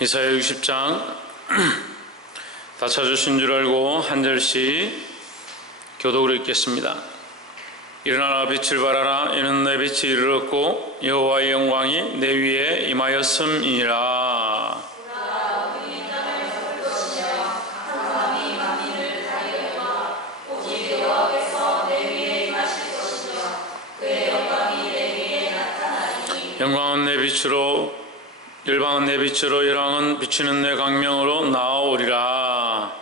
이사야 60장 다 찾으신 줄 알고 한 절씩 교독으로 읽겠습니다. 일어나라 빛을 발하라. 이는 내 빛이 이르렀고 여호와의 영광이 내 위에 임하였음이니라. 영광은 내 빛으로 열방은 내 빛으로 열왕은 비치는 내 광명으로 나아오리라.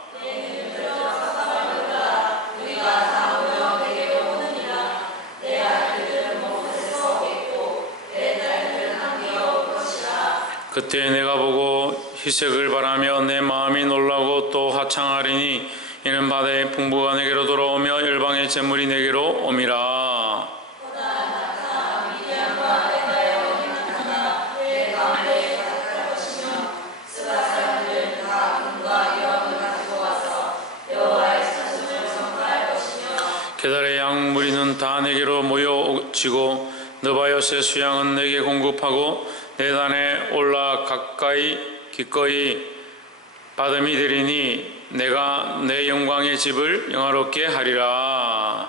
그때 내가 보고 희색을 바라며 내 마음이 놀라고 또 하창하리니 이는 바다의 풍부가 내게로 돌아오며 열방의 재물이 내게로 옴이라. 게달의 양 무리는 다 내게로 모여지고 느바요스의 수양은 내게 공급하고 내 단에 올라 기꺼이 받음이 되리니 내가 내 영광의 집을 영화롭게 하리라.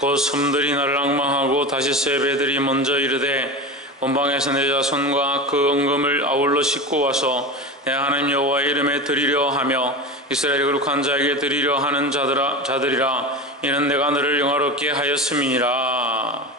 곧 섬들이 나를 앙망하고 다시스의 배들이 먼저 이르되 원방에서 내 자손과 그 은금을 아울러 싣고 와서 내 하나님 여호와의 이름에 드리려 하며 이스라엘 거룩한 자에게 드리려 하는 자들이라. 이는 내가 너를 영화롭게 하였음이니라.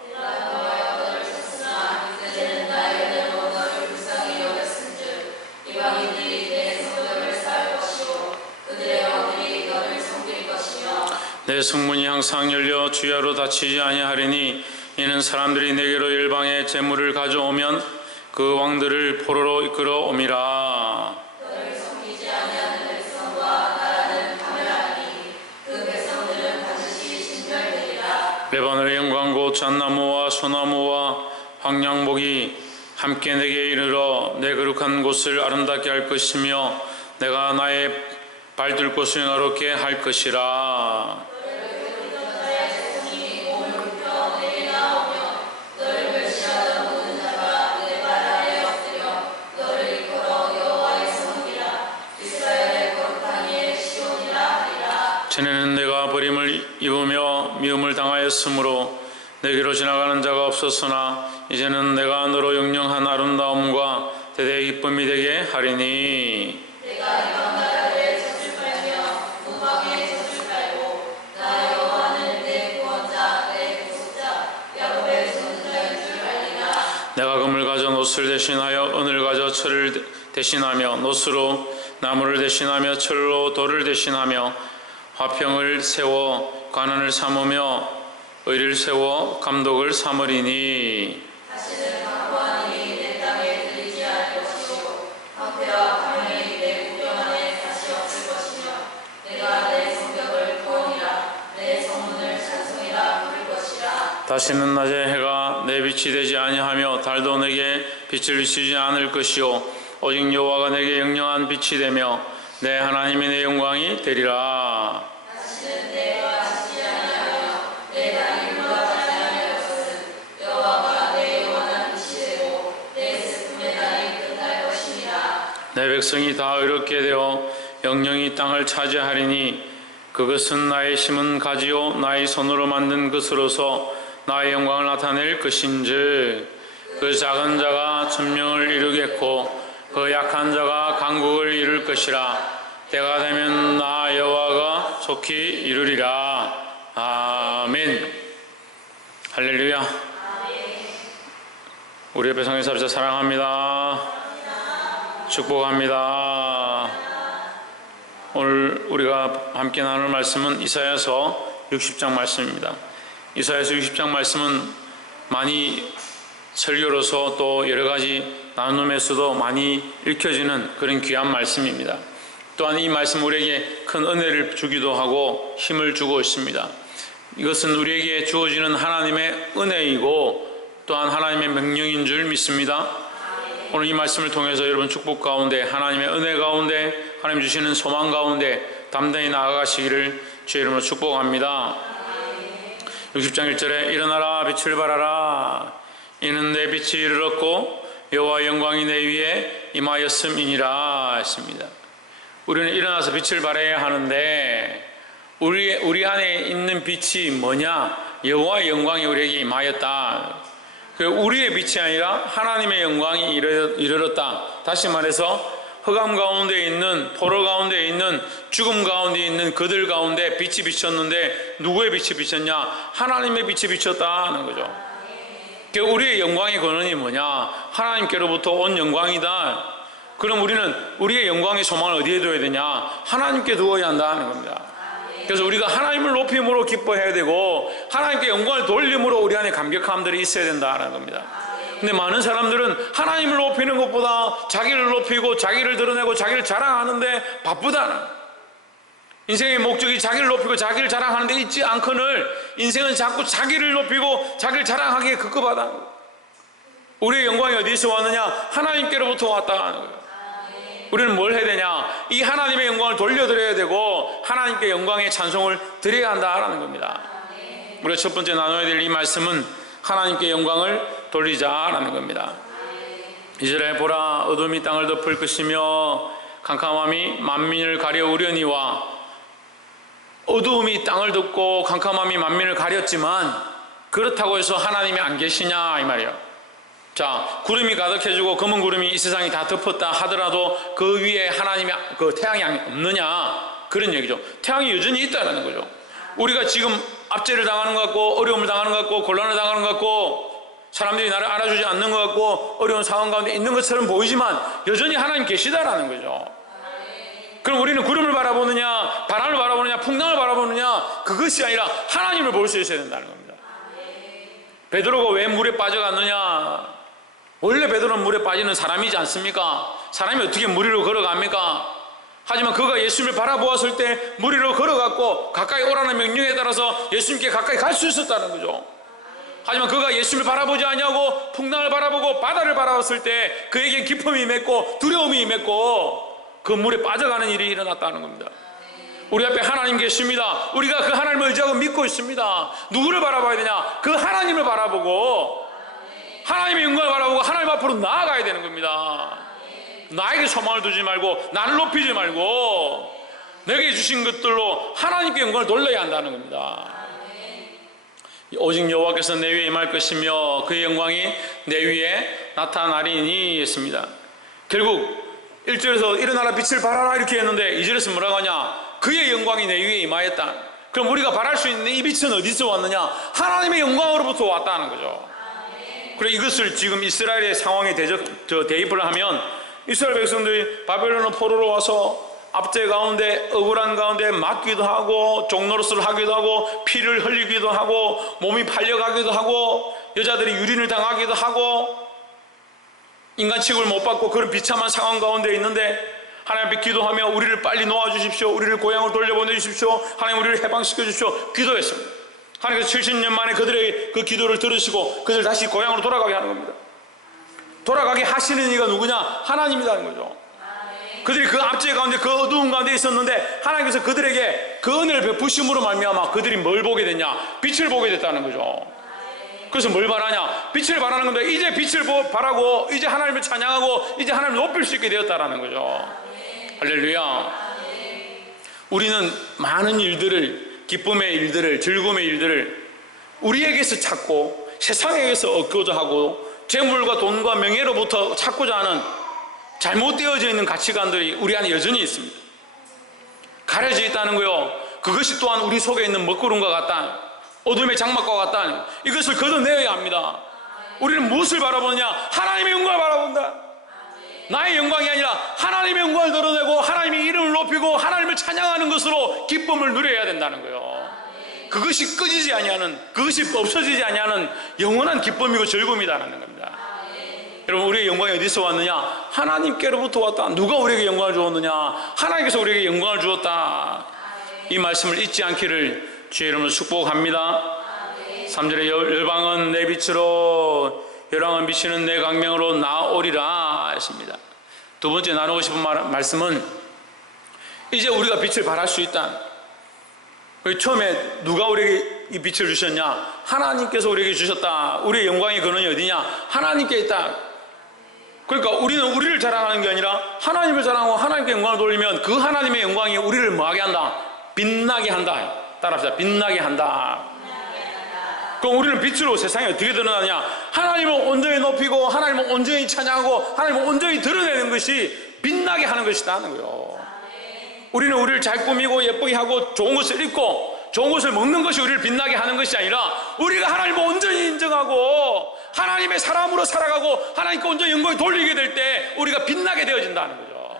내 성문이 항상 열려 주야로 닫히지 아니하리니 이는 사람들이 내게로 열방의 재물을 가져오면 그 왕들을 포로로 이끌어 옴이라. 레바논의 영광 곧 잣나무와 소나무와 황량목이 함께 내게 이르러 내 거룩한 곳을 아름답게 할 것이며 내가 나의 발들 곳을 영화롭게 할 것이라. 전에는 내가 버림을 입으며 미움을 당하였으므로 내게로 지나가는 자가 없었으나 이제는 내가 너로 영영한 아름다움과 대대의 기쁨이 되게 하리니. 내가 이방 나라를 젖을 빨며 무방의 젖을 빨고 나 여호와는 내 구원자 내 구속자 야곱의 선지자인 줄 알리라. 내가 금을 가져 노스를 대신하여 은을 가져 철을 대신하며 노스로 나무를 대신하며 철로 돌을 대신하며 화평을 세워 관원을 삼으며 의를 세워 감독을 삼으리니. 다시는 강포한 일이 내 땅에 들리지 않을 것이요 황폐와 파멸이 내 구경 안에 다시 없을 것이며 내가 내 성벽을 구원이라 내 성문을 찬송이라 부를 것이라. 다시는 낮에 해가 내 빛이 되지 아니하며 달도 내게 빛을 비추지 않을 것이요 오직 여호와가 내게 영영한 빛이 되며 내 하나님이 내 영광이 되리라. 다시는 내가 다치지 아니하며 내 땅이 물러가지 아니할 것은 여호와가 내 영원한 빛이 되고 내 슬픔의 날이 끝날 것이니라. 내 백성이 다 의롭게 되어 영영이 땅을 차지하리니 그것은 나의 심은 가지요 나의 손으로 만든 것으로서 나의 영광을 나타낼 것인즉 그 작은 자가 천명을 이루겠고 그 약한 자가 강국을 이룰 것이라. 때가 되면 나 여호와가 속히 이루리라. 아멘. 할렐루야. 우리 옆에 성인 사람들 사랑합니다. 축복합니다. 오늘 우리가 함께 나눌 말씀은 이사야서 60장 말씀입니다. 이사야서 60장 말씀은 많이 설교로서 또 여러 가지 나눔에서도 많이 읽혀지는 그런 귀한 말씀입니다. 또한 이 말씀 우리에게 큰 은혜를 주기도 하고 힘을 주고 있습니다. 이것은 우리에게 주어지는 하나님의 은혜이고 또한 하나님의 명령인 줄 믿습니다. 오늘 이 말씀을 통해서 여러분 축복 가운데 하나님의 은혜 가운데 하나님 주시는 소망 가운데 담대히 나아가시기를 주의 이름으로 축복합니다. 60장 1절에 일어나라 빛을 발하라 이는 내 빛이 이르렀고 여호와 영광이 내 위에 임하였음이니라 했습니다. 우리는 일어나서 빛을 발해야 하는데 우리 안에 있는 빛이 뭐냐? 여호와의 영광이 우리에게 임하였다. 우리의 빛이 아니라 하나님의 영광이 이르렀다. 다시 말해서 흑암 가운데 있는, 포로 가운데 있는, 죽음 가운데 있는 그들 가운데 빛이 비쳤는데 누구의 빛이 비쳤냐? 하나님의 빛이 비쳤다는 거죠. 우리의 영광의 근원이 뭐냐? 하나님께로부터 온 영광이다. 그럼 우리는 우리의 영광의 소망을 어디에 둬야 되냐? 하나님께 두어야 한다는 겁니다. 그래서 우리가 하나님을 높임으로 기뻐해야 되고 하나님께 영광을 돌림으로 우리 안에 감격함들이 있어야 된다는 겁니다. 근데 많은 사람들은 하나님을 높이는 것보다 자기를 높이고 자기를 드러내고 자기를 자랑하는데 바쁘다는, 인생의 목적이 자기를 높이고 자기를 자랑하는 데 있지 않거늘 인생은 자꾸 자기를 높이고 자기를 자랑하기에 급급하다. 우리의 영광이 어디서 왔느냐? 하나님께로부터 왔다는 거예요. 우리는 뭘 해야 되냐? 이 하나님의 영광을 돌려드려야 되고 하나님께 영광의 찬송을 드려야 한다라는 겁니다. 우리가 첫 번째 나눠야 될 이 말씀은 하나님께 영광을 돌리자라는 겁니다. 이절에 보라 어둠이 땅을 덮을 것이며 캄캄함이 만민을 가려 우려니와, 어두움이 땅을 덮고 캄캄함이 만민을 가렸지만 그렇다고 해서 하나님이 안 계시냐 이 말이에요. 자, 구름이 가득해지고 검은 구름이 이 세상이 다 덮었다 하더라도 그 위에 하나님의 그 태양이 없느냐 그런 얘기죠. 태양이 여전히 있다는 거죠. 우리가 지금 압제를 당하는 것 같고 어려움을 당하는 것 같고 곤란을 당하는 것 같고 사람들이 나를 알아주지 않는 것 같고 어려운 상황 가운데 있는 것처럼 보이지만 여전히 하나님 계시다라는 거죠. 그럼 우리는 구름을 바라보느냐 바람을 바라보느냐 풍랑을 바라보느냐 그것이 아니라 하나님을 볼 수 있어야 된다는 겁니다. 베드로가 왜 물에 빠져갔느냐? 원래 베드로는 물에 빠지는 사람이지 않습니까? 사람이 어떻게 물 위로 걸어갑니까? 하지만 그가 예수님을 바라보았을 때 물 위로 걸어갔고 가까이 오라는 명령에 따라서 예수님께 가까이 갈 수 있었다는 거죠. 하지만 그가 예수님을 바라보지 않냐고 풍랑을 바라보고 바다를 바라봤을 때 그에게 기쁨이 임했고 두려움이 임했고 그 물에 빠져가는 일이 일어났다는 겁니다. 우리 앞에 하나님 계십니다. 우리가 그 하나님을 의지하고 믿고 있습니다. 누구를 바라봐야 되냐? 그 하나님을 바라보고 하나님의 영광을 바라보고 하나님 앞으로 나아가야 되는 겁니다. 나에게 소망을 두지 말고 나를 높이지 말고 내게 주신 것들로 하나님께 영광을 돌려야 한다는 겁니다. 오직 여호와께서 내 위에 임할 것이며 그의 영광이 내 위에 나타나리니 했습니다. 결국 1절에서 일어나라 빛을 발하라 이렇게 했는데 2절에서 뭐라고 하냐? 그의 영광이 내 위에 임하였다. 그럼 우리가 바랄 수 있는 이 빛은 어디서 왔느냐? 하나님의 영광으로부터 왔다는 거죠. 그래 이것을 지금 이스라엘의 상황에 대입을 하면 이스라엘 백성들이 바벨론 포로로 와서 압제 가운데 억울한 가운데 맞기도 하고 종노릇을 하기도 하고 피를 흘리기도 하고 몸이 팔려가기도 하고 여자들이 유린을 당하기도 하고 인간 취급을 못 받고 그런 비참한 상황 가운데 있는데 하나님 앞에 기도하며 우리를 빨리 놓아주십시오. 우리를 고향으로 돌려보내주십시오. 하나님 우리를 해방시켜 주십시오. 기도했습니다. 하나님께서 70년 만에 그들의 그 기도를 들으시고 그들 다시 고향으로 돌아가게 하는 겁니다. 돌아가게 하시는 이가 누구냐? 하나님이라는 거죠. 그들이 그 압제 가운데 그 어두운 가운데 있었는데 하나님께서 그들에게 그 은혜를 베푸심으로 말미암아 그들이 뭘 보게 됐냐? 빛을 보게 됐다는 거죠. 그래서 뭘 바라냐? 빛을 바라는 건데 이제 빛을 바라고 이제 하나님을 찬양하고 이제 하나님을 높일 수 있게 되었다는 거죠. 할렐루야. 우리는 많은 일들을, 기쁨의 일들을, 즐거움의 일들을 우리에게서 찾고 세상에게서 얻고자 하고 재물과 돈과 명예로부터 찾고자 하는 잘못되어져 있는 가치관들이 우리 안에 여전히 있습니다. 가려져 있다는 거요. 그것이 또한 우리 속에 있는 먹구름과 같다. 어둠의 장막과 같다. 이것을 걷어내어야 합니다. 우리는 무엇을 바라보느냐? 하나님의 영광을 바라본다. 나의 영광이 아니라 하나님의 영광을 드러내고 하나님의 이름을 높이고 하나님을 찬양하는 것으로 기쁨을 누려야 된다는 거예요. 그것이 꺼지지 아니하는, 그것이 없어지지 아니하는 영원한 기쁨이고 즐거움이다라는 겁니다. 여러분, 우리의 영광이 어디서 왔느냐? 하나님께로부터 왔다. 누가 우리에게 영광을 주었느냐? 하나님께서 우리에게 영광을 주었다. 이 말씀을 잊지 않기를 주의 이름으로 축복합니다. 3절에 열방은 내 빛으로 열왕은 비치는 내 광명으로 나오리라 했습니다. 두 번째 나누고 싶은 말씀은 이제 우리가 빛을 발할 수 있다. 처음에 누가 우리에게 이 빛을 주셨냐? 하나님께서 우리에게 주셨다. 우리의 영광의 근원이 어디냐? 하나님께 있다. 그러니까 우리는 우리를 자랑하는 게 아니라 하나님을 자랑하고 하나님께 영광을 돌리면 그 하나님의 영광이 우리를 뭐하게 한다? 빛나게 한다. 따라합시다. 빛나게 한다. 그럼 우리는 빛으로 세상에 어떻게 드러나냐? 하나님을 온전히 높이고 하나님을 온전히 찬양하고 하나님을 온전히 드러내는 것이 빛나게 하는 것이다 하는 거예요. 우리는 우리를 잘 꾸미고 예쁘게 하고 좋은 것을 입고 좋은 것을 먹는 것이 우리를 빛나게 하는 것이 아니라 우리가 하나님을 온전히 인정하고 하나님의 사람으로 살아가고 하나님께 온전히 영광을 돌리게 될 때 우리가 빛나게 되어진다는 거죠.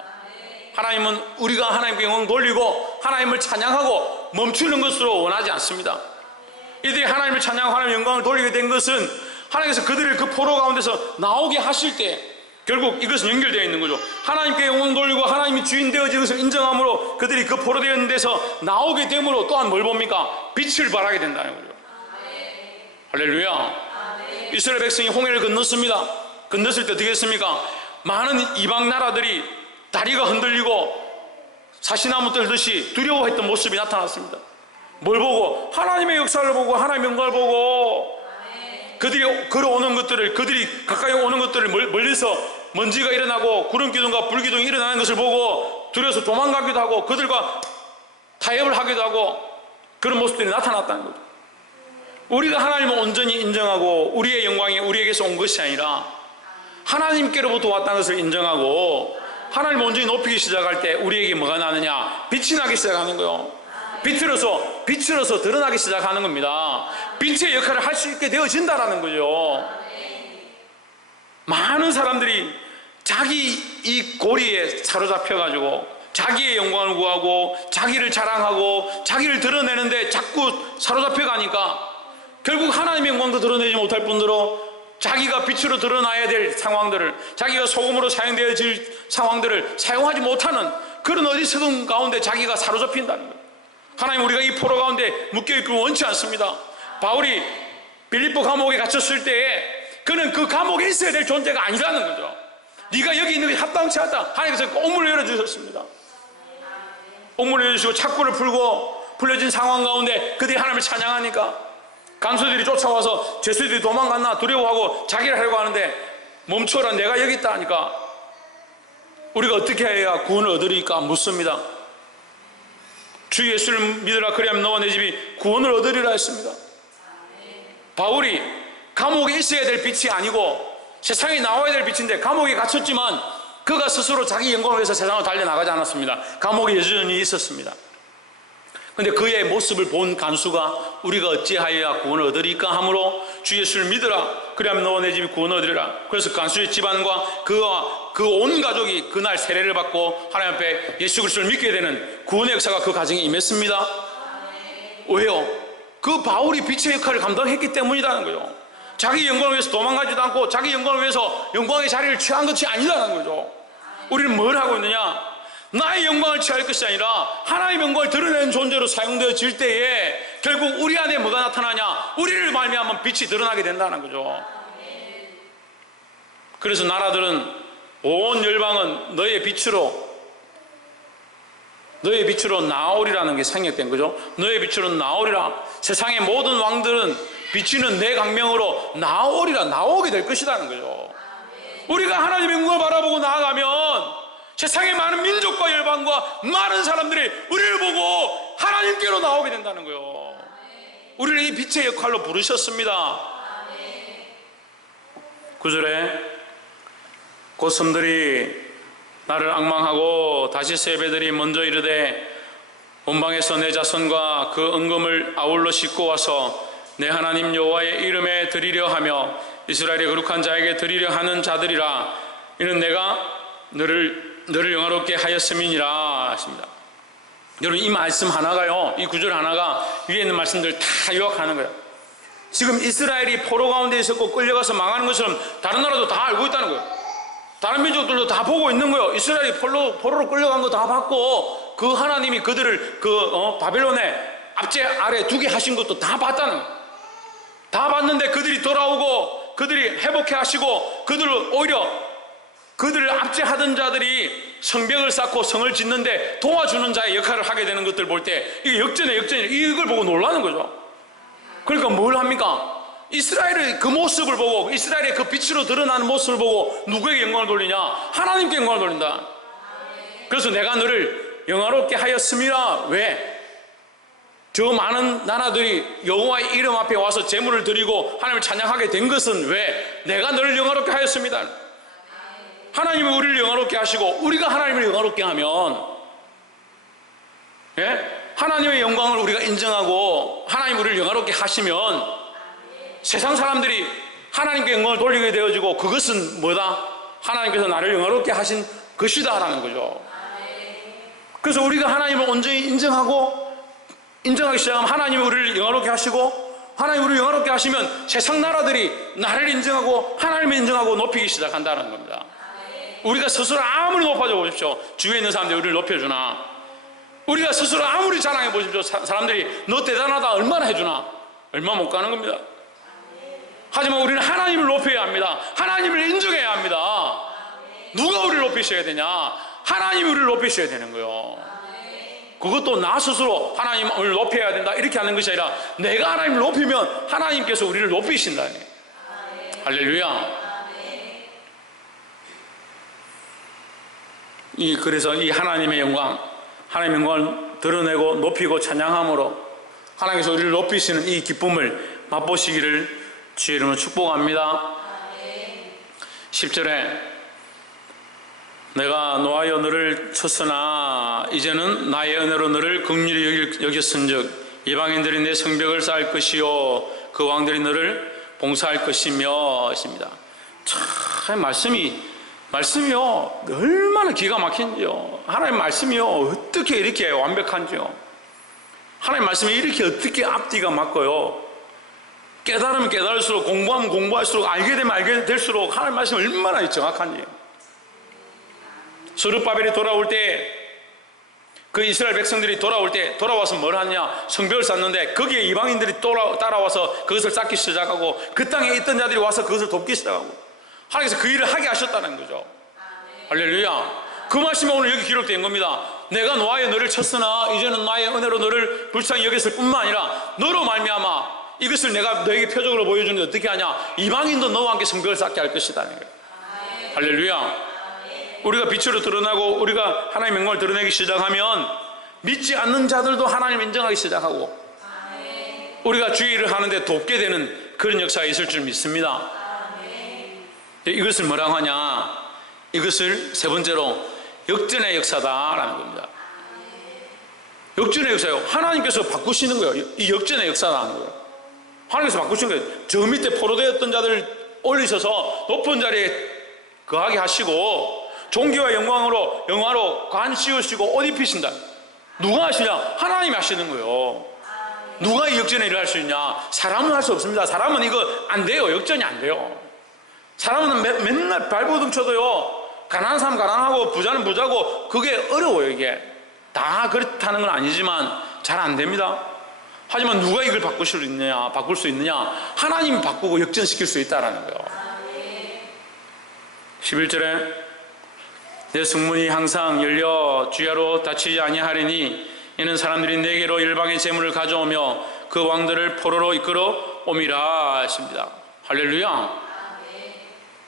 하나님은 우리가 하나님께 영광을 돌리고 하나님을 찬양하고 멈추는 것으로 원하지 않습니다. 이들이 하나님을 찬양하고 하나님의 영광을 돌리게 된 것은 하나님께서 그들을 그 포로 가운데서 나오게 하실 때 결국 이것은 연결되어 있는 거죠. 하나님께 영광 돌리고 하나님이 주인 되어진 것을 인정함으로 그들이 그 포로되어 있는 데서 나오게 됨으로 또한 뭘 봅니까? 빛을 발하게 된다는 거죠. 할렐루야. 이스라엘 백성이 홍해를 건넜습니다. 건넜을 때 어떻게 했습니까? 많은 이방 나라들이 다리가 흔들리고 사시나무 떨듯이 두려워했던 모습이 나타났습니다. 뭘 보고? 하나님의 역사를 보고 하나님의 영광을 보고 그들이 걸어오는 것들을, 그들이 가까이 오는 것들을 멀리서 먼지가 일어나고 구름 기둥과 불 기둥이 일어나는 것을 보고 두려워서 도망가기도 하고 그들과 타협을 하기도 하고 그런 모습들이 나타났다는 거죠. 우리가 하나님을 온전히 인정하고 우리의 영광이 우리에게서 온 것이 아니라 하나님께로부터 왔다는 것을 인정하고 하나님을 온전히 높이기 시작할 때 우리에게 뭐가 나느냐? 빛이 나기 시작하는 거예요. 빛으로서 드러나기 시작하는 겁니다. 빛의 역할을 할 수 있게 되어진다는 거죠. 많은 사람들이 자기 이 고리에 사로잡혀가지고 자기의 영광을 구하고 자기를 자랑하고 자기를 드러내는데 자꾸 사로잡혀가니까 결국 하나님의 영광도 드러내지 못할 뿐더러 자기가 빛으로 드러나야 될 상황들을, 자기가 소금으로 사용되어질 상황들을 사용하지 못하는 그런 어리석은 가운데 자기가 사로잡힌다는 거예요. 하나님, 우리가 이 포로 가운데 묶여있기를 원치 않습니다. 바울이 빌립보 감옥에 갇혔을 때에 그는 그 감옥에 있어야 될 존재가 아니라는 거죠. 네가 여기 있는 게 합당치 않다. 하나님께서 옥문을 열어주셨습니다. 옥문을 열어주시고 착고를 풀고 풀려진 상황 가운데 그들이 하나님을 찬양하니까 간수들이 쫓아와서 죄수들이 도망갔나 두려워하고 자기를 하려고 하는데 멈춰라, 내가 여기 있다 하니까 우리가 어떻게 해야 구원을 얻으리까 묻습니다. 주 예수를 믿으라, 그리하면 너와 내 집이 구원을 얻으리라 했습니다. 바울이 감옥에 있어야 될 빛이 아니고 세상에 나와야 될 빛인데 감옥에 갇혔지만 그가 스스로 자기 영광을 위해서 세상으로 달려나가지 않았습니다. 감옥에 여전히 있었습니다. 그런데 그의 모습을 본 간수가 우리가 어찌하여야 구원을 얻으리까 하므로 주 예수를 믿으라, 그리하면 너와 내 집이 구원을 얻으리라. 그래서 간수의 집안과 그와 그 온 가족이 그날 세례를 받고 하나님 앞에 예수 그리스도를 믿게 되는 구원의 역사가 그 가정에 임했습니다. 왜요? 그 바울이 빛의 역할을 감당했기 때문이라는 거죠. 자기 영광을 위해서 도망가지도 않고 자기 영광을 위해서 영광의 자리를 취한 것이 아니라는 거죠. 우리는 뭘 하고 있느냐? 나의 영광을 취할 것이 아니라 하나님의 영광을 드러내는 존재로 사용되어질 때에 결국 우리 안에 뭐가 나타나냐? 우리를 말미암아 빛이 드러나게 된다는 거죠. 그래서 나라들은 온 열방은 너의 빛으로 나오리라는 게 생략된 거죠. 너의 빛으로 나오리라. 세상의 모든 왕들은 비치는 내 강명으로 나오리라, 나오게 될 것이라는 거죠. 우리가 하나님의 영광을 바라보고 나아가면 세상의 많은 민족과 열방과 많은 사람들이 우리를 보고 하나님께로 나오게 된다는 거예요. 우리를 이 빛의 역할로 부르셨습니다. 9절에 고섬들이 나를 앙망하고 다시 예배들이 먼저 이르되 본방에서 내 자손과 그 은금을 아울러 싣고 와서 내 하나님 여호와의 이름에 드리려 하며 이스라엘의 거룩한 자에게 드리려 하는 자들이라. 이는 내가 너를 영화롭게 하였음이니라 하십니다. 여러분, 이 말씀 하나가요, 이 구절 하나가 위에 있는 말씀들 다 요약하는 거예요. 지금 이스라엘이 포로 가운데 있었고 끌려가서 망하는 것처럼 다른 나라도 다 알고 있다는 거예요. 다른 민족들도 다 보고 있는 거예요. 이스라엘이 포로로 끌려간 거 다 봤고 그 하나님이 그들을 바벨론의 압제 아래 두게 하신 것도 다 봤다는 거예요. 다 봤는데 그들이 돌아오고 그들이 회복해 하시고 그들을 압제하던 자들이 성벽을 쌓고 성을 짓는데 도와주는 자의 역할을 하게 되는 것들 볼 때 이게 역전이에요. 이걸 보고 놀라는 거죠. 그러니까 뭘 합니까? 이스라엘의 그 모습을 보고, 이스라엘의 그 빛으로 드러나는 모습을 보고 누구에게 영광을 돌리냐? 하나님께 영광을 돌린다. 그래서 내가 너를 영화롭게 하였음이라. 왜? 저 많은 나라들이 여호와의 이름 앞에 와서 제물을 드리고 하나님을 찬양하게 된 것은 왜? 내가 너를 영화롭게 하였습니다. 하나님은 우리를 영화롭게 하시고 우리가 하나님을 영화롭게 하면, 예? 하나님의 영광을 우리가 인정하고 하나님 우리를 영화롭게 하시면 세상 사람들이 하나님께 영광을 돌리게 되어지고, 그것은 뭐다? 하나님께서 나를 영화롭게 하신 것이다 라는 거죠. 그래서 우리가 하나님을 온전히 인정하기 시작하면 하나님이 우리를 영화롭게 하시고, 하나님이 우리를 영화롭게 하시면 세상 나라들이 나를 인정하고 하나님을 인정하고 높이기 시작한다는 겁니다. 우리가 스스로 아무리 높아져 보십시오. 주위에 있는 사람들이 우리를 높여주나? 우리가 스스로 아무리 자랑해 보십시오. 사람들이 너 대단하다 얼마나 해주나? 얼마 못 가는 겁니다. 하지만 우리는 하나님을 높여야 합니다. 하나님을 인정해야 합니다. 누가 우리를 높이셔야 되냐? 하나님이 우리를 높이셔야 되는 거예요. 그것도 나 스스로 하나님을 높여야 된다 이렇게 하는 것이 아니라 내가 하나님을 높이면 하나님께서 우리를 높이신다니. 할렐루야. 그래서 이 하나님의 영광, 하나님의 영광을 드러내고 높이고 찬양함으로 하나님께서 우리를 높이시는 이 기쁨을 맛보시기를 주의 이름으로 축복합니다. 10절에 내가 노하여 너를 쳤으나 이제는 나의 은혜로 너를 긍휼히 여겼은즉 이방인들이 내 성벽을 쌓을 것이요 그 왕들이 너를 봉사할 것이며 있습니다. 참 말씀이요 얼마나 기가 막힌지요. 하나님 말씀이요 어떻게 이렇게 완벽한지요. 하나님 말씀이 이렇게 어떻게 앞뒤가 맞고요. 깨달으면 깨달을수록, 공부하면 공부할수록, 알게 되면 알게 될수록 하나님 말씀이 얼마나 정확한지. 스룹바벨이 돌아올 때, 그 이스라엘 백성들이 돌아올 때 돌아와서 뭘 하냐? 성벽을 쌓는데 거기에 이방인들이 따라와서 그것을 쌓기 시작하고 그 땅에 있던 자들이 와서 그것을 돕기 시작하고 하나님께서 그 일을 하게 하셨다는 거죠. 할렐루야. 그 말씀이 오늘 여기 기록된 겁니다. 내가 노아의 너를 쳤으나 이제는 나의 은혜로 너를 불쌍히 여겼을 뿐만 아니라 너로 말미암아 이것을 내가 너에게 표적으로 보여주는데 어떻게 하냐? 이방인도 너와 함께 성벽을 쌓게 할 것이다. 할렐루야. 우리가 빛으로 드러나고 우리가 하나님의 영광을 드러내기 시작하면 믿지 않는 자들도 하나님을 인정하기 시작하고 우리가 주의 일을 하는데 돕게 되는 그런 역사가 있을 줄 믿습니다. 이것을 뭐라고 하냐? 이것을 세 번째로 역전의 역사다라는 겁니다. 역전의 역사요. 하나님께서 바꾸시는 거예요. 이 역전의 역사라는 거예요. 하나님께서 바꾸신 거예요. 저 밑에 포로되었던 자들을 올리셔서 높은 자리에 거하게 하시고 존귀와 영화로 관 씌우시고 옷 입히신다. 누가 하시냐? 하나님이 하시는 거예요. 누가 이 역전의 일을 할 수 있냐? 사람은 할 수 없습니다. 사람은 이거 안 돼요. 역전이 안 돼요. 사람은 맨날 발버둥 쳐도요, 가난한 사람 가난하고 부자는 부자고 그게 어려워요. 이게 다 그렇다는 건 아니지만 잘 안 됩니다. 하지만 누가 이걸 바꿀 수 있느냐? 하나님이 바꾸고 역전시킬 수 있다는 거예요. 11절에 내 성문이 항상 열려 주야로 닫히지 아니하리니 이는 사람들이 내게로 열방의 재물을 가져오며 그 왕들을 포로로 이끌어 옴이라 하십니다. 할렐루야.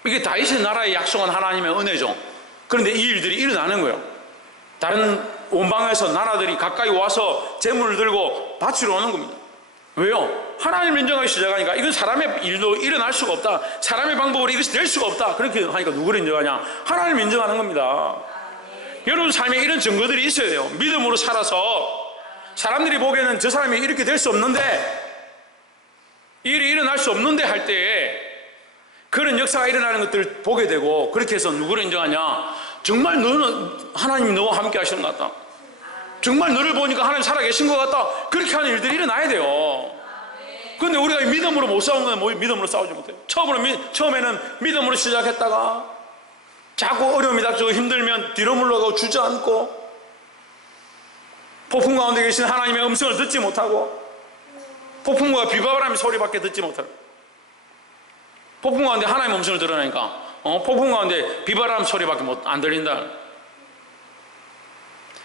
이게 다윗의 나라에 약속한 하나님의 은혜죠. 그런데 이 일들이 일어나는 거예요. 다른 원방에서 나라들이 가까이 와서 재물을 들고 바치러 오는 겁니다. 왜요? 하나님을 인정하기 시작하니까 이건 사람의 일도 일어날 수가 없다. 사람의 방법으로 이것이 될 수가 없다. 그렇게 하니까 누구를 인정하냐? 하나님을 인정하는 겁니다. 여러분 삶에 이런 증거들이 있어야 돼요. 믿음으로 살아서 사람들이 보기에는 저 사람이 이렇게 될 수 없는데, 일이 일어날 수 없는데 할 때에 그런 역사가 일어나는 것들을 보게 되고, 그렇게 해서 누구를 인정하냐? 정말 너는 하나님이 너와 함께 하시는 것 같다. 정말 너를 보니까 하나님 살아계신 것 같다. 그렇게 하는 일들이 일어나야 돼요. 그런데 우리가 믿음으로 못 싸우는 건 믿음으로 싸우지 못해요. 처음에는 믿음으로 시작했다가 자꾸 어려움이 닥치고 힘들면 뒤로 물러가고 주저앉고 폭풍 가운데 계신 하나님의 음성을 듣지 못하고 폭풍과 비바람의 소리밖에 듣지 못하고 폭풍 가운데 하나님의 음성을 들으니까 폭풍 가운데 비바람 소리밖에 안 들린다.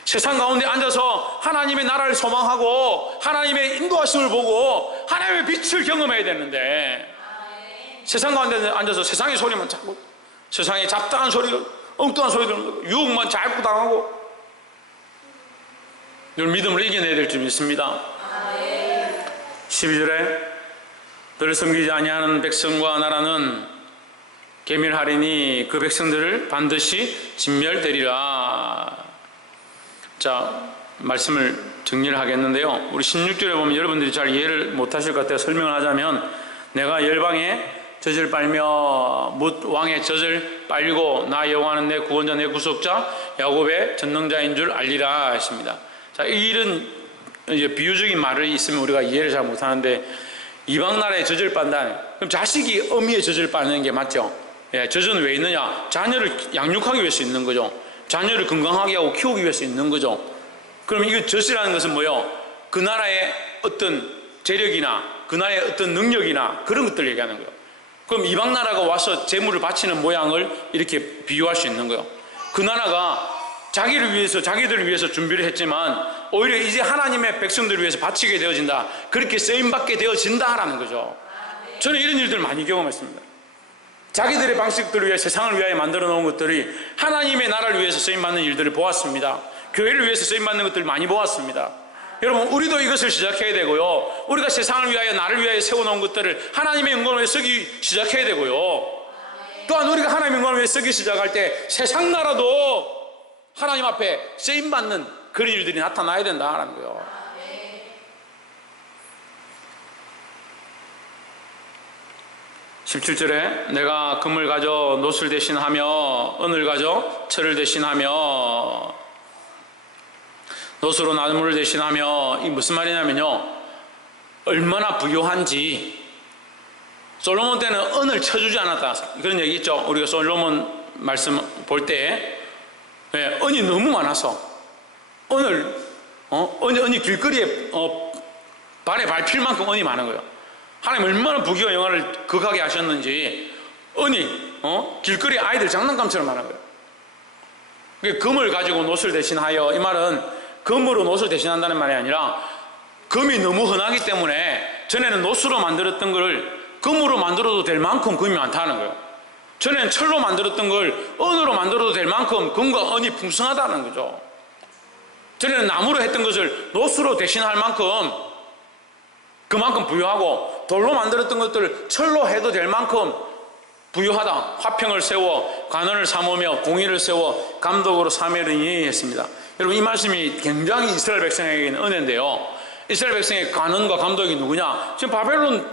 세상 가운데 앉아서 하나님의 나라를 소망하고 하나님의 인도하심을 보고 하나님의 빛을 경험해야 되는데 세상 가운데 앉아서 세상의 소리만 찾고 세상의 잡다한 소리, 엉뚱한 소리 들은 거, 유혹만 자꾸 당하고 이걸 믿음으로 이겨내야 될 줄 믿습니다. 12절에 너를 섬기지 아니하는 백성과 나라는 계멸하리니 그 백성들을 반드시 진멸되리라. 자, 말씀을 정리를 하겠는데요, 우리 16절에 보면 여러분들이 잘 이해를 못하실 것 같아요. 설명을 하자면 내가 열방에 젖을 빨며 뭇 왕의 젖을 빨고 나 여호와는 내 구원자 내 구속자 야곱의 전능자인 줄 알리라 했습니다. 자, 이런 이제 비유적인 말이 있으면 우리가 이해를 잘 못하는데, 이방 나라에 젖을 빤다, 그럼 자식이 어미의 젖을 빠는 게 맞죠? 예, 젖은 왜 있느냐? 자녀를 양육하기 위해서 있는 거죠. 자녀를 건강하게 하고 키우기 위해서 있는 거죠. 그럼 이거 젖이라는 것은 뭐예요? 그 나라의 어떤 재력이나 그 나라의 어떤 능력이나 그런 것들을 얘기하는 거예요. 그럼 이방 나라가 와서 재물을 바치는 모양을 이렇게 비유할 수 있는 거예요. 그 나라가 자기들을 위해서 준비를 했지만 오히려 이제 하나님의 백성들을 위해서 바치게 되어진다, 그렇게 쓰임받게 되어진다라는 거죠. 저는 이런 일들을 많이 경험했습니다. 자기들의 방식들을 위해 세상을 위하여 만들어 놓은 것들이 하나님의 나라를 위해서 쓰임받는 일들을 보았습니다. 교회를 위해서 쓰임받는 것들을 많이 보았습니다. 여러분, 우리도 이것을 시작해야 되고요, 우리가 세상을 위하여 나를 위하여 세워놓은 것들을 하나님의 영광을 위해 쓰기 시작해야 되고요, 또한 우리가 하나님의 영광을 위해 쓰기 시작할 때 세상 나라도 하나님 앞에 쓰임받는 그런 일들이 나타나야 된다라는 거예요. 17절에 내가 금을 가져 노술 대신하며 은을 가져 철을 대신하며 노수로 나무를 대신하며, 이 무슨 말이냐면요, 얼마나 부유한지. 솔로몬 때는 은을 쳐주지 않았다, 그런 얘기 있죠. 우리가 솔로몬 말씀 볼 때 은이 너무 많아서 은이 길거리에 발에 밟힐 만큼 은이 많은 거예요. 하나님 얼마나 부귀와 영화를 극하게 하셨는지 은이 길거리 아이들 장난감처럼 많은 거예요. 금을 가지고 노술 대신하여, 이 말은 금으로 노술 대신한다는 말이 아니라 금이 너무 흔하기 때문에 전에는 노수로 만들었던 걸 금으로 만들어도 될 만큼 금이 많다는 거예요. 전에는 철로 만들었던 걸 은으로 만들어도 될 만큼 금과 은이 풍성하다는 거죠. 전에는 나무로 했던 것을 노수로 대신할 만큼 그만큼 부유하고, 돌로 만들었던 것들을 철로 해도 될 만큼 부유하다. 화평을 세워 관원을 삼으며 공의를 세워 감독으로 삼으리니 했습니다. 여러분, 이 말씀이 굉장히 이스라엘 백성에게는 은혜인데요, 이스라엘 백성의 관원과 감독이 누구냐? 지금 바벨론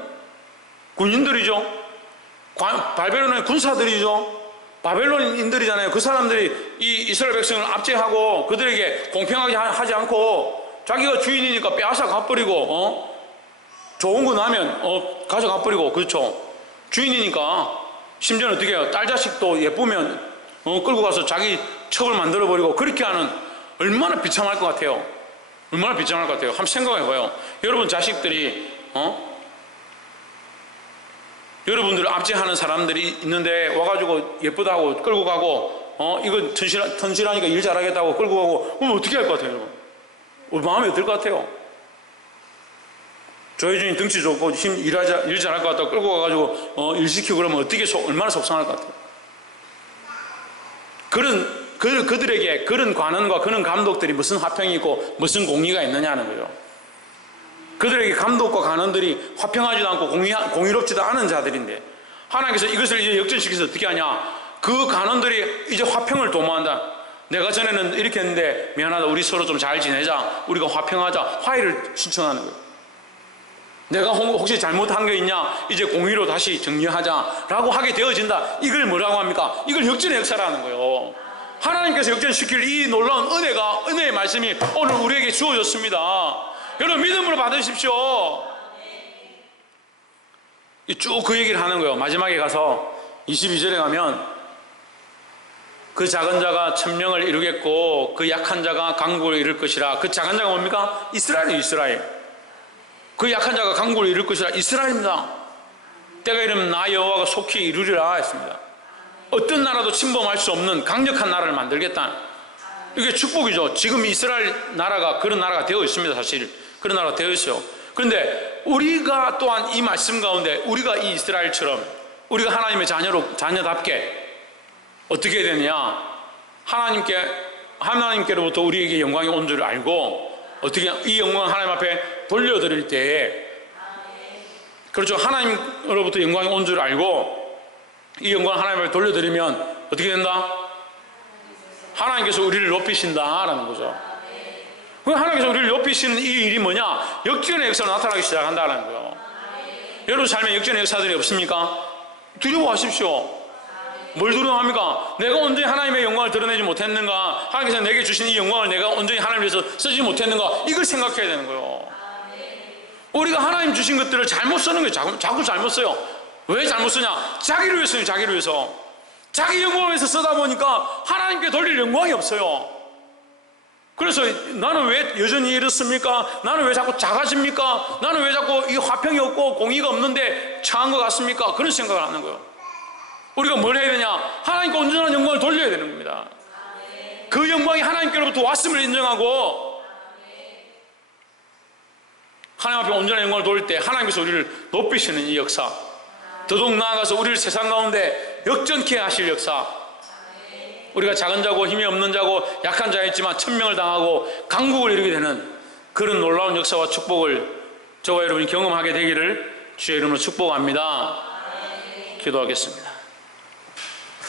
군인들이죠. 바벨론의 군사들이죠. 바벨론인들이잖아요. 그 사람들이 이 이스라엘 백성을 압제하고 그들에게 공평하게 하지 않고 자기가 주인이니까 빼앗아 가버리고 좋은 거 나면 가져가 버리고, 그렇죠. 주인이니까. 심지어는 어떻게 해요? 딸 자식도 예쁘면 끌고 가서 자기 첩을 만들어 버리고, 그렇게 하는, 얼마나 비참할 것 같아요. 얼마나 비참할 것 같아요. 한번 생각해 봐요. 여러분 자식들이 여러분들을 압제하는 사람들이 있는데 와가지고 예쁘다고 끌고 가고 이거 튼실하니까 일 잘하겠다고 끌고 가고, 그럼 어떻게 할 것 같아요, 여러분? 마음이 어떨 것 같아요? 저희 주인 덩치 좋고 일 잘할 것 같다고 끌고 가가지고 일 시키고 그러면 어떻게 얼마나 속상할 것 같아요? 그들에게 그런 관원과 그런 감독들이 무슨 화평이 있고 무슨 공의가 있느냐는 거죠. 그들에게 감독과 관원들이 화평하지도 않고 공의롭지도 않은 자들인데, 하나님께서 이것을 이제 역전시켜서 어떻게 하냐? 그 관원들이 이제 화평을 도모한다. 내가 전에는 이렇게 했는데 미안하다, 우리 서로 좀 잘 지내자, 우리가 화평하자, 화해를 신청하는 거예요. 내가 혹시 잘못한 게 있냐? 이제 공의로 다시 정리하자 라고 하게 되어진다. 이걸 뭐라고 합니까? 이걸 역전의 역사라는 거예요. 하나님께서 역전시킬 이 놀라운 은혜의 말씀이 오늘 우리에게 주어졌습니다. 여러분, 믿음으로 받으십시오. 쭉 그 얘기를 하는 거예요. 마지막에 가서 22절에 가면 그 작은 자가 천명을 이루겠고 그 약한 자가 강국을 이룰 것이라. 그 작은 자가 뭡니까? 이스라엘이에요. 이스라엘. 그 약한 자가 강국을 이룰 것이라. 이스라엘입니다. 때가 이르면 나 여호와가 속히 이루리라 했습니다. 어떤 나라도 침범할 수 없는 강력한 나라를 만들겠다. 이게 축복이죠. 지금 이스라엘 나라가 그런 나라가 되어 있습니다. 사실 그런 나라가 되어 있어요. 그런데 우리가 또한 이 말씀 가운데 우리가 이 이스라엘처럼 우리가 하나님의 자녀답게 어떻게 해야 되느냐, 하나님께로부터 우리에게 영광이 온 줄 알고 어떻게 이 영광을 하나님 앞에 돌려드릴 때에, 그렇죠, 하나님으로부터 영광이 온 줄 알고 이 영광을 하나님 앞에 돌려드리면 어떻게 된다? 하나님께서 우리를 높이신다라는 거죠. 하나님께서 우리를 높이시는 이 일이 뭐냐? 역전의 역사로 나타나기 시작한다는 거예요. 여러분 삶에 역전의 역사들이 없습니까? 두려워하십시오. 뭘 두려워합니까? 내가 온전히 하나님의 영광을 드러내지 못했는가? 하나님께서 내게 주신 이 영광을 내가 온전히 하나님을 위해서 쓰지 못했는가? 이걸 생각해야 되는 거예요. 우리가 하나님 주신 것들을 잘못 쓰는 거예요. 자꾸 잘못 써요. 왜 잘못 쓰냐? 자기를 위해서 써요. 자기를 위해서. 자기 영광을 위해서 쓰다 보니까 하나님께 돌릴 영광이 없어요. 그래서 나는 왜 여전히 이렇습니까? 나는 왜 자꾸 작아집니까? 나는 왜 자꾸 이 화평이 없고 공의가 없는데 처한 것 같습니까? 그런 생각을 하는 거예요. 우리가 뭘 해야 되냐? 하나님께 온전한 영광을 돌려야 되는 겁니다. 그 영광이 하나님께로부터 왔음을 인정하고 하나님 앞에 온전한 영광을 돌릴 때 하나님께서 우리를 높이시는 이 역사, 더더욱 나아가서 우리를 세상 가운데 역전케 하실 역사, 우리가 작은 자고 힘이 없는 자고 약한 자였지만 천명을 당하고 강국을 이루게 되는 그런 놀라운 역사와 축복을 저와 여러분이 경험하게 되기를 주의 이름으로 축복합니다. 기도하겠습니다.